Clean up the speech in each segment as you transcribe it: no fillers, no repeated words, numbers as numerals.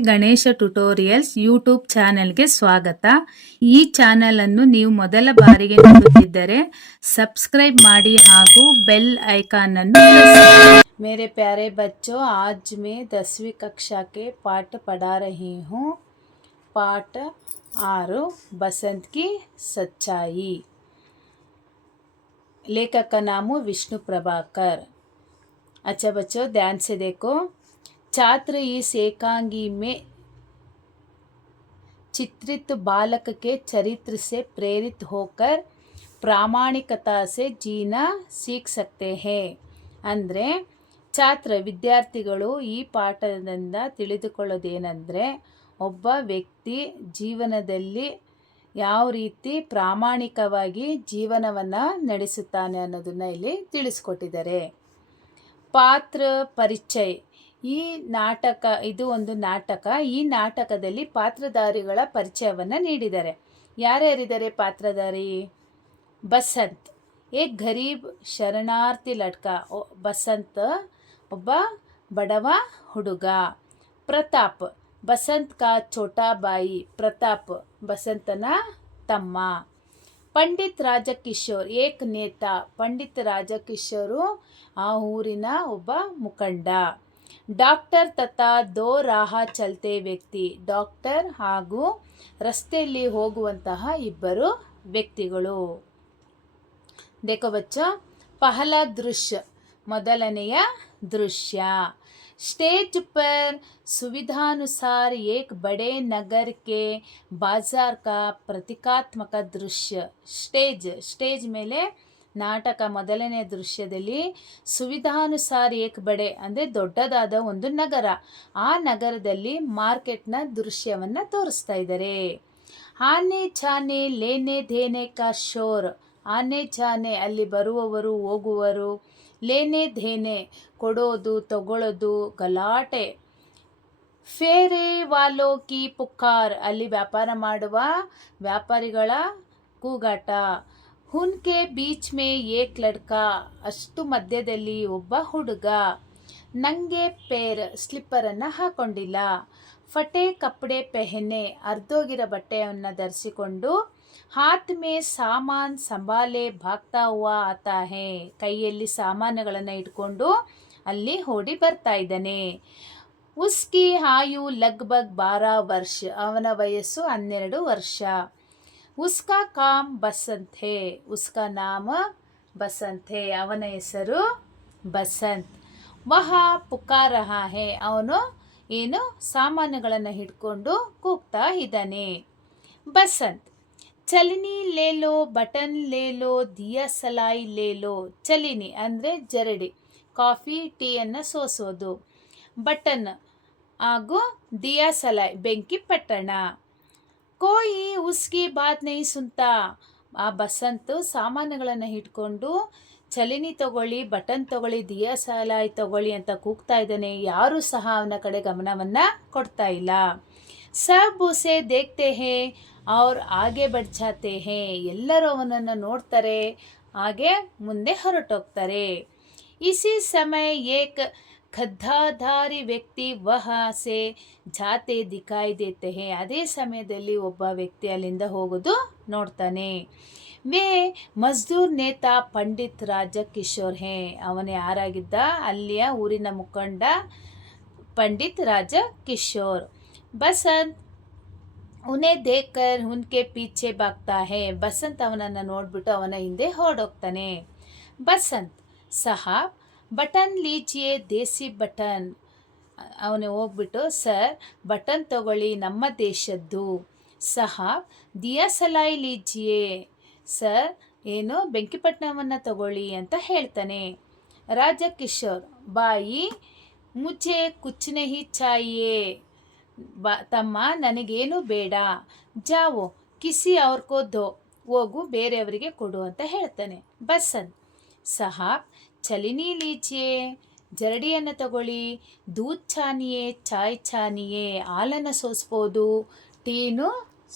Ganesha tutorials YouTube ಚಾನೆಲ್ಗೆ ಸ್ವಾಗತ. ಈ ಚಾನೆಲ್ ಅನ್ನು ನೀವು ಮೊದಲ ಬಾರಿಗೆ ನೋಡುತ್ತಿದ್ದರೆ ಸಬ್ಸ್ಕ್ರೈಬ್ ಮಾಡಿ ಹಾಗೂ ಬೆಲ್ ಐಕಾನ್ ಅನ್ನು ಪ್ರೆಸ್ ಮಾಡಿ. मेरे प्यारे बच्चों, आज मैं 10वीं कक्षा के पाठ पढ़ा रही हूँ. पाठ 6 बसंत की सच्चाई. लेखक का नाम विष्णु प्रभाकर. अच्छा बच्चों, ध्यान से देखो. छात्र इस एकांगी में चित्रित बालक के चरित्र से प्रेरित होकर प्रामाणिकता से जीना सीख सकते हैं. ಅಂದರೆ ವಿದ್ಯಾರ್ಥಿಗಳು ಈ ಪಾಠದಿಂದ ತಿಳಿದುಕೊಳ್ಳೋದೇನೆಂದರೆ, ಒಬ್ಬ ವ್ಯಕ್ತಿ ಜೀವನದಲ್ಲಿ ಯಾವ ರೀತಿ ಪ್ರಾಮಾಣಿಕವಾಗಿ ಜೀವನವನ್ನು ನಡೆಸುತ್ತಾನೆ ಅನ್ನೋದನ್ನು ಇಲ್ಲಿ ತಿಳಿಸ್ಕೊಟ್ಟಿದ್ದಾರೆ. ಪಾತ್ರ ಪರಿಚಯ. ಈ ನಾಟಕ, ಇದು ಒಂದು ನಾಟಕ. ಈ ನಾಟಕದಲ್ಲಿ ಪಾತ್ರಧಾರಿಗಳ ಪರಿಚಯವನ್ನು ನೀಡಿದ್ದಾರೆ. ಯಾರ್ಯಾರಿದ್ದಾರೆ ಪಾತ್ರಧಾರಿ? ಬಸಂತ್, ಏಕ್ ಗರೀಬ್ ಶರಣಾರ್ಥಿ ಲಡ್ಕ. ಬಸಂತ್ ಒಬ್ಬ ಬಡವ ಹುಡುಗ. ಪ್ರತಾಪ್, ಬಸಂತ್ ಕಾ ಛೋಟಾ ಬಾಯಿ. ಪ್ರತಾಪ್ ಬಸಂತನ ತಮ್ಮ. ಪಂಡಿತ್ ರಾಜಕಿಶೋರ್, ಏಕ್ ನೇತಾ. ಪಂಡಿತ್ ರಾಜಕಿಶೋರು ಆ ಊರಿನ ಒಬ್ಬ ಮುಖಂಡ. ಡಾಕ್ಟರ್ ತಥಾ ದೋ ರಾಹ ಚಲ್ತೆ ವ್ಯಕ್ತಿ. ಡಾಕ್ಟರ್ ಹಾಗೂ ರಸ್ತೆಯಲ್ಲಿ ಹೋಗುವಂತಹ ಇಬ್ಬರು ವ್ಯಕ್ತಿಗಳು. देखो बच्चों, पहला दृश्य, ಮೊದಲನೆಯ ದೃಶ್ಯ. स्टेज पर सुविधानुसार एक बड़े नगर के बाजार का प्रतीकात्मक दृश्य. ಸ್ಟೇಜ್ ಮೇಲೆ ನಾಟಕ ಮೊದಲನೇ ದೃಶ್ಯದಲ್ಲಿ ಸುವಿಧಾನುಸಾರ ಏಕ್ ಬಡೆ ಅಂದರೆ ದೊಡ್ಡದಾದ ಒಂದು ನಗರ, ಆ ನಗರದಲ್ಲಿ ಮಾರ್ಕೆಟ್ನ ದೃಶ್ಯವನ್ನು ತೋರಿಸ್ತಾ ಇದ್ದಾರೆ. ಆನೆ ಜಾನೆ ಲೇನೆ ದೇನೆ ಕಾ ಶೋರ್. ಆನೆ ಜಾನೆ ಅಲ್ಲಿ ಬರುವವರು ಹೋಗುವರು, ಲೇನೆ ಧೇನೆ ಕೊಡೋದು ತಗೊಳ್ಳೋದು ಗಲಾಟೆ. ಫೇರೆ ವಾಲೋ ಕಿ ಪುಕಾರ್ ಅಲ್ಲಿ ವ್ಯಾಪಾರ ಮಾಡುವ ವ್ಯಾಪಾರಿಗಳ ಕೂಗಾಟ. ಹುನ್ಕೆ ಬೀಚ್ ಮೇ ಏಕ್ ಲಡ್ಕಾ ಅಷ್ಟು ಮಧ್ಯದಲ್ಲಿ ಒಬ್ಬ ಹುಡುಗ. ನಂಗೆ ಪೇರ್ ಸ್ಲಿಪ್ಪರನ್ನು ಹಾಕೊಂಡಿಲ್ಲ. ಫಟೆ ಕಪ್ಪಡೆ ಪೆಹನೆ ಅರ್ಧೋಗಿರೋ ಬಟ್ಟೆಯನ್ನು ಧರಿಸಿಕೊಂಡು. ಹಾತ್ ಮೇ ಸಾಮಾನ್ ಸಂಭಾಲೆ ಭಾಗ್ತಾ ಹುವಾ ಆತಾ ಹೇ ಕೈಯಲ್ಲಿ ಸಾಮಾನುಗಳನ್ನು ಇಟ್ಕೊಂಡು ಅಲ್ಲಿ ಓಡಿ ಬರ್ತಾ ಇದ್ದಾನೆ. ಉಸ್ಕಿ ಆಯು ಲಗ್ಭಗ್ 12 ವರ್ಷ. ಅವನ ವಯಸ್ಸು 12 ವರ್ಷ. ಉಸ್ಕಾ ಕಾಮ್ ಬಸಂತ್ ಹೇ. ಉಸ್ಕಾ ನಾಮ ಬಸಂತ್ ಹೇ, ಅವನ ಹೆಸರು ಬಸಂತ್. ವಹ ಪುಕಾರ್ ರಹಾ ಹೇ, ಅವನು ಏನು ಸಾಮಾನುಗಳನ್ನು ಹಿಡ್ಕೊಂಡು ಕೂಗ್ತಾ ಇದ್ದಾನೆ. ಬಸಂತ್, ಚಲಿನಿ ಲೇಲೋ ಬಟನ್ ಲೇಲೋ ದಿಯಾ ಸಲಾಯಿ ಲೇಲೋ. ಚಲಿನಿ ಅಂದರೆ ಜರಡಿ, ಕಾಫಿ ಟೀಯನ್ನು ಸೋಸೋದು. ಬಟನ್ ಹಾಗೂ ದಿಯಾ ಸಲಾಯ್ ಬೆಂಕಿ ಪಟ್ಟಣ. ಕೋಯಿ ಉಸ್ಕಿ ಬಾತ್ ನಹಿ ಸುನ್ತಾ. ಆ ಬಸಂತ್ ಸಾಮಾನುಗಳನ್ನು ಇಟ್ಕೊಂಡು ಚಲಿನಿ ತಗೊಳ್ಳಿ, ಬಟನ್ ತಗೊಳ್ಳಿ, ದಿಯಾ ಸಲಾಯ್ ತಗೊಳ್ಳಿ ಅಂತ ಕೂಗ್ತಾ ಇದ್ದಾನೆ. ಯಾರೂ ಸಹ ಅವನ ಕಡೆ ಗಮನವನ್ನು ಕೊಡ್ತಾ ಇಲ್ಲ. ಸಬ್ ಉಸೆ ದೇಖ್ತೆ ಹೇ ಅವ್ರ ಆಗೆ ಬಡ್ ಜಾತೆ ಹೇ. ಎಲ್ಲರೂ ಅವನನ್ನು ನೋಡ್ತಾರೆ, ಹಾಗೆ ಮುಂದೆ ಹೊರಟೋಗ್ತಾರೆ. ಇಸಿ ಸಮಯ ಏಕ್ ಖದ್ದಾಧಾರಿ ವ್ಯಕ್ತಿ ವಹ ಸೆ ಜಾತೆ ದಿಖಾಯಿ ದೇತೆ ಹೇ. ಅದೇ ಸಮಯದಲ್ಲಿ ಒಬ್ಬ ವ್ಯಕ್ತಿ ಅಲ್ಲಿಂದ ಹೋಗೋದು ನೋಡ್ತಾನೆ. ವೇ ಮಜ್ದೂರ್ ನೇತಾ ಪಂಡಿತ್ ರಾಜಕಿಶೋರ್ ಹೇ. ಅವನು ಯಾರಾಗಿದ್ದ? ಅಲ್ಲಿಯ ಊರಿನ ಮುಖಂಡ ಪಂಡಿತ್ ರಾಜಕಿಶೋರ್. ಬಸಂತ್ ಉನ್ಹೇ ದೇಖ್ಕರ್ ಉನ್ಕೆ ಪೀಛೆ ಭಾಗ್ತಾ ಹೇ. ಬಸಂತ್ ಅವನನ್ನು ನೋಡ್ಬಿಟ್ಟು ಅವನ ಹಿಂದೆ ಓಡೋಗ್ತಾನೆ. ಬಸಂತ್ ಸಾಹಬ್ ಬಟನ್ ಲೀಜಿಯೇ ದೇಸಿ ಬಟನ್. ಅವನು ಹೋಗ್ಬಿಟ್ಟು, ಸರ್ ಬಟನ್ ತಗೊಳ್ಳಿ ನಮ್ಮ ದೇಶದ್ದು. ಸಾಹಬ್ ದಿಯಾ ಸಲಾಯಿ ಲೀಜಿಯೇ. ಸರ್ ಏನು ಬೆಂಕಿಪಟ್ಟಣವನ್ನು ತಗೊಳ್ಳಿ ಅಂತ ಹೇಳ್ತಾನೆ. ರಾಜಕಿಶೋರ್, ಬಾಯಿ ಮುझे ಕುಚ್ ನಹಿ ಚಾಹಿಯೇ. ತಮ್ಮ ನನಗೇನು ಬೇಡ. ಜಾವೋ ಕಿಸಿ ಅವ್ರ್ ಕೋ ದೋ. ಹೋಗು ಬೇರೆಯವರಿಗೆ ಕೊಡು ಅಂತ ಹೇಳ್ತಾನೆ. ಬಸಂತ್ ಸಾಹಬ್ ಚಲಿನಿ ಲೀಜಿಯೇ. ಜರಡಿಯನ್ನು ತಗೊಳ್ಳಿ. ದೂದ್ ಛಾನಿಯೇ ಚಾಯ್ ಛಾನಿಯೇ. ಹಾಲನ್ನು ಸೋಸ್ಬೋದು, ಟೀನು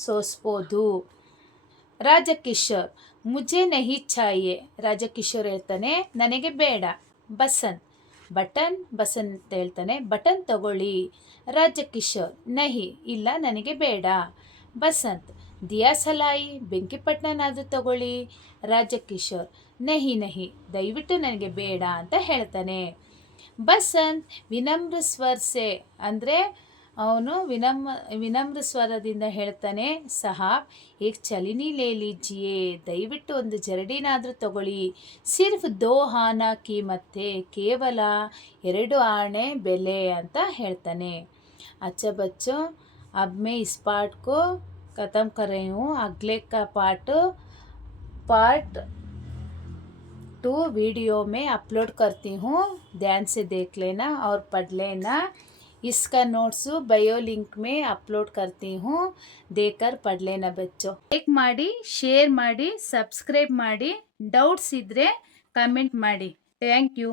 ಸೋಸ್ಬೋದು. ರಾಜಕಿಶೋರ್ ಮುझे ನಹಿ ಚಾಹಿಯೇ. ರಾಜಕಿಶೋರ್ ಹೇಳ್ತಾನೆ, ನನಗೆ ಬೇಡ. ಬಸಂತ್ ಬಟನ್ ಬಸಂತ್ ಹೇಳ್ತಾನೆ ಬಟನ್ ತಗೊಳ್ಳಿ. ರಾಜಕಿಶೋರ್ ನಹಿ ಇಲ್ಲ ನನಗೆ ಬೇಡ. ಬಸಂತ್ ದಿಯಾ ಸಲಾಯಿ ಬೆಂಕಿಪಟ್ಟಣನಾದರೂ ತಗೊಳ್ಳಿ. ರಾಜಕಿಶೋರ್ ನಹಿ ನಹಿ ದಯವಿಟ್ಟು ನನಗೆ ಬೇಡ ಅಂತ ಹೇಳ್ತಾನೆ. ಬಸಂತ್ ವಿನಮ್ರ ಸ್ವರ್ಸೆ ಅಂದರೆ ಅವನು ವಿನಮ್ರ ಸ್ವರದಿಂದ ಹೇಳ್ತಾನೆ ಸಾಹಬ್ ಏಕ್ ಚಲಿನಿ ಲೇ ಲೀಜಿಯೇ ದಯವಿಟ್ಟು ಒಂದು ಜರಡಿನಾದರೂ ತಗೊಳ್ಳಿ. ಸಿರ್ಫ್ ದೋ ಆನಾ ಕೀಮತ್ತೆ ಕೇವಲ 2 ಆಣೆ ಬೆಲೆ ಅಂತ ಹೇಳ್ತಾನೆ. अच्छा बच्चों अब मैं इस पार्ट को ख़त्म कर रही हूँ. अगले का पार्ट 2 वीडियो में अपलोड करती हूँ. ध्यान से देख लेना और पढ़ लेना. इसका नोट्स बायो लिंक में अपलोड करती हूँ. देकर पढ़ लेना बच्चों. ಲೈಕ್ ಮಾಡಿ, ಶೇರ್ ಮಾಡಿ, ಸಬ್ಸ್ಕ್ರೈಬ್ ಮಾಡಿ. ಡೌಟ್ಸ್ ಇದ್ದರೆ ಕಮೆಂಟ್ ಮಾಡಿ. Thank you.